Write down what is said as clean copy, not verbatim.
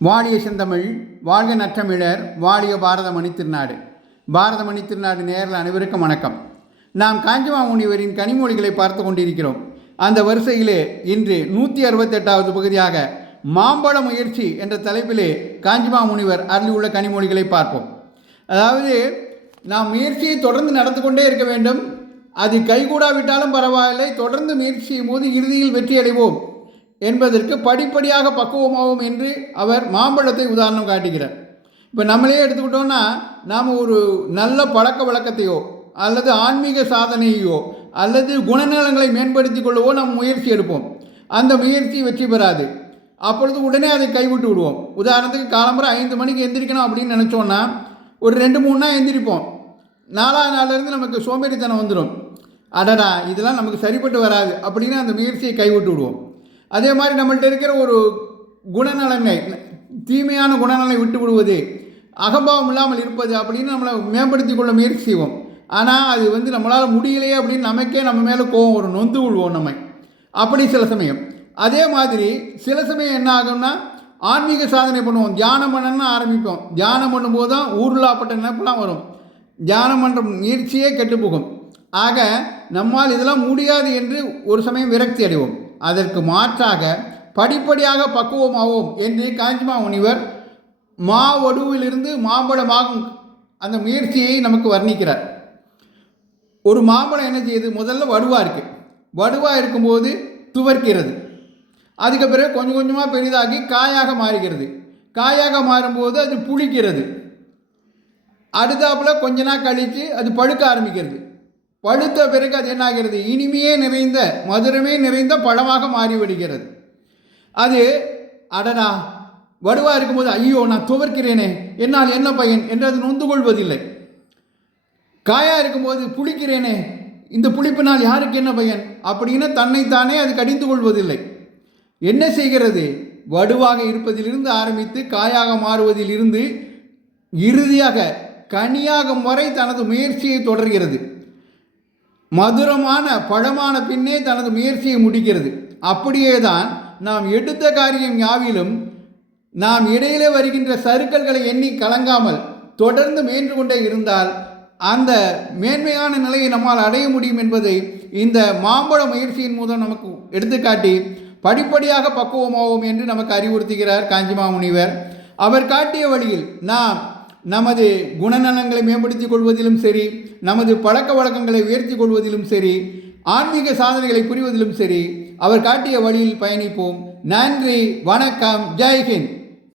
வாழிய செந்தமிழ், வாழ்க நற்றமிழர், வாழிய பாரத மணித்திருநாடு. பாரத மணித்திருநாடு நேரில் அனைவருக்கும் வணக்கம். நாம் காஞ்சிமா முனிவரின் கனிமொழிகளை பார்த்து கொண்டிருக்கிறோம். அந்த வரிசையிலே இன்று 168வது பகுதியாக மாம்பழ முயற்சி என்ற தலைப்பிலே காஞ்சிமா முனிவர் அருளியுள்ள கனிமொழிகளை பார்ப்போம். அதாவது, நாம் முயற்சியை தொடர்ந்து நடந்து கொண்டே இருக்க வேண்டும். அது கைகூடாவிட்டாலும் பரவாயில்லை, தொடர்ந்து முயற்சி செய்யும் போது இறுதியில் வெற்றி அடைவோம் என்பதற்கு படிப்படியாக பக்குவமாகும் என்று அவர் மாம்பழத்தை உதாரணம் காட்டுகிறார். இப்போ நம்மளே எடுத்துக்கிட்டோன்னா, நாம் ஒரு நல்ல பழக்க வழக்கத்தையோ அல்லது ஆன்மீக சாதனையோ அல்லது குணநலங்களை மேம்படுத்தி கொள்ளவோ நாம் முயற்சி எடுப்போம். அந்த முயற்சி வெற்றி பெறாது. அப்பொழுது உடனே அதை கைவிட்டு விடுவோம். உதாரணத்துக்கு, காலம்பரை 5 மணிக்கு எந்திரிக்கணும் அப்படின்னு நினச்சோன்னா ஒரு 2-3 நாள் எந்திரிப்போம். 4வது நாள்லேருந்து நமக்கு சோம்பேறித்தனம் வந்துடும். அடடா, இதெல்லாம் நமக்கு சரிப்பட்டு வராது அப்படின்னு அந்த முயற்சியை கைவிட்டு விடுவோம். அதே மாதிரி நம்மள்ட்ட இருக்கிற ஒரு குணநலனை, தீமையான குணநலனை விட்டு விடுவது, அகம்பாவம் இல்லாமல் இருப்பது அப்படின்னு நம்மளை மேம்படுத்தி கொள்ள முயற்சி செய்வோம். ஆனால் அது நம்மளால் முடியலையே அப்படின்னு நமக்கே நம்ம மேலே கோவம் வரும், நொந்து விடுவோம் நம்ம. அப்படி சில சமயம். அதே மாதிரி சில சமயம் என்ன ஆகும்னா, ஆன்மீக சாதனை பண்ணுவோம், தியானம் பண்ணணும்னு ஆரம்பிப்போம். தியானம் பண்ணும்போது தான் ஊருலாப்பட்ட நினைப்பெல்லாம் வரும். தியானம் பண்ணுற முயற்சியே கெட்டுப்போகும். ஆக நம்மால் இதெல்லாம் முடியாது என்று ஒரு சமயம் விரக்தி அடைவோம். அதற்கு மாற்றாக படிப்படியாக பக்குவமாவோம் என்று காஞ்சிமா முனிவர் மாவடுவிலிருந்து மாம்பழமாகும் அந்த முயற்சியை நமக்கு வர்ணிக்கிறார். ஒரு மாம்பழம் என்ன செய்யுது? முதல்ல வடுவாக இருக்குது. வடுவாக இருக்கும்போது துவர்க்கிறது. அதுக்கு பிறகு கொஞ்சம் கொஞ்சமாக பெரிதாகி காயாக மாறுகிறது. காயாக மாறும்போது அது புளிக்கிறது. அடுத்தாப்பில் கொஞ்ச நாள் கழித்து அது பழுக்க ஆரம்பிக்கிறது. பழுத்த பிறகு அது என்னாகிறது? இனிமையே நிறைந்த, மதுரமே நிறைந்த பழமாக மாறிவிடுகிறது. அது அடடா, வடுவாக இருக்கும்போது ஐயோ நான் துவர்க்கிறேனே, என்னால் என்ன பயன் என்று அது நொந்து கொள்வதில்லை. காயாக இருக்கும்போது புளிக்கிறேனே, இந்த புளிப்பினால் யாருக்கு என்ன பயன் அப்படின்னு தன்னைத்தானே அது கடிந்து கொள்வதில்லை. என்ன செய்கிறது? வடுவாக இருப்பதிலிருந்து ஆரம்பித்து காயாக மாறுவதிலிருந்து இறுதியாக கனியாகும் வரை தனது முயற்சியை தொடர்கிறது. மதுரமான பழமான பின்னே தனது முயற்சியை முடிக்கிறது. அப்படியே தான் நாம் எடுத்த காரியம் யாவிலும் நாம் இடையிலே வருகின்ற சறுக்கல்களை எண்ணி கலங்காமல் தொடர்ந்து முயன்று கொண்டே இருந்தால் அந்த மேன்மையான நிலையை நம்மால் அடைய முடியும் என்பதை இந்த மாம்பழ முயற்சியின் மூலம் நமக்கு எடுத்துக்காட்டி படிப்படியாக பக்குவமாவோம் என்று நமக்கு அறிவுறுத்துகிறார் காஞ்சிமா முனிவர். அவர் காட்டிய வழியில் நாம் நமது குணநலங்களை மேம்படுத்திக் கொள்வதிலும் சரி, நமது பழக்க வழக்கங்களை உயர்த்தி கொள்வதிலும் சரி, ஆன்மீக சாதனைகளை புரிவதிலும் சரி, அவர் காட்டிய வழியில் பயணிப்போம். நன்றி, வணக்கம், ஜெய்ஹிந்த்.